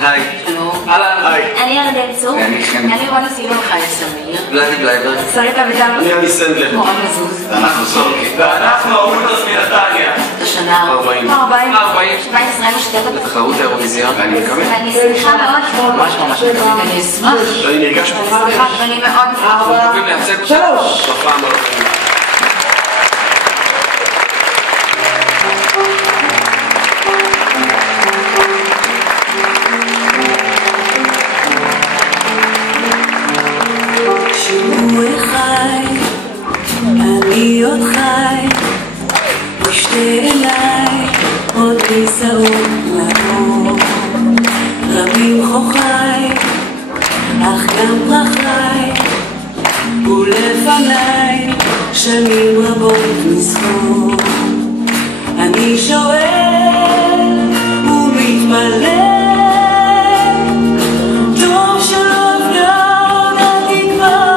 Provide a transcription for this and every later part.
היי. אהלן. אני ירדן צור. ואני חן. אני רונה סילון חיה סמיר. ולדי בלייברג. שרית אביטל. אני עמי סנדלר. מורן מזוז. ואנחנו סורקי. ואנחנו אהוטוס מנתניה. השנה 40. 40. 40. שבה ישראל משתתפת לתחרות האירוויזיון, ואני מקווה. ואני שמחה מאוד. ממש מקווה. אני אשמח. אני נרגש פה. ואני מאוד אנחנו מקווים לייצג שלוש. בפעם הולכים. אני עוד חי, בשתי אליי, עוד כיסאות לאור. רבים חוכי, אך גם פרחי, ולפניי שנים רבות מספור. אני שואל ומתפלל, טוב שלא אבדה התקווה.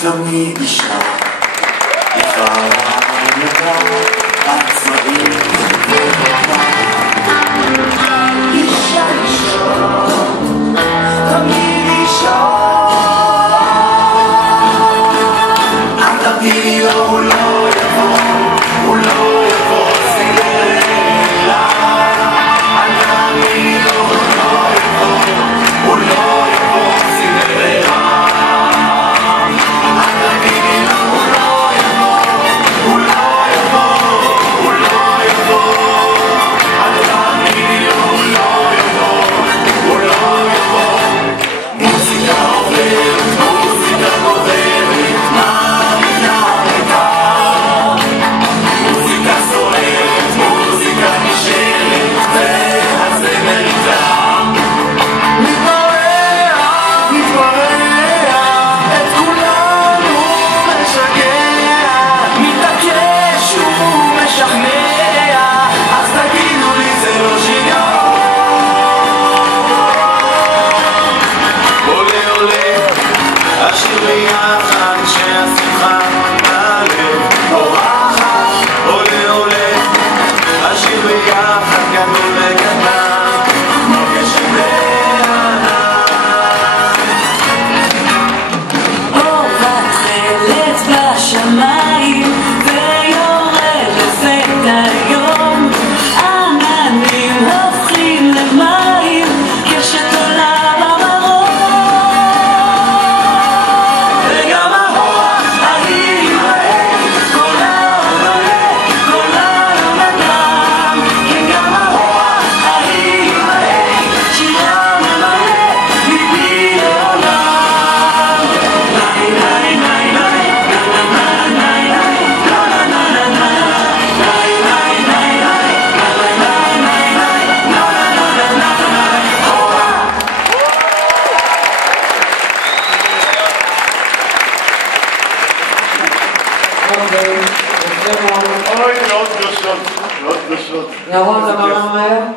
תמיד אישה, יפה נגע, עצמאית וחובה. אישה אישה, תמיד אישה. אל תמתיני לו, הוא לא יבוא, הוא לא יבוא, סינדרלה. אל תמתיני לו, הוא לא יבוא, הוא לא יבוא, סינדרלה. ירון, אתה מה אומר?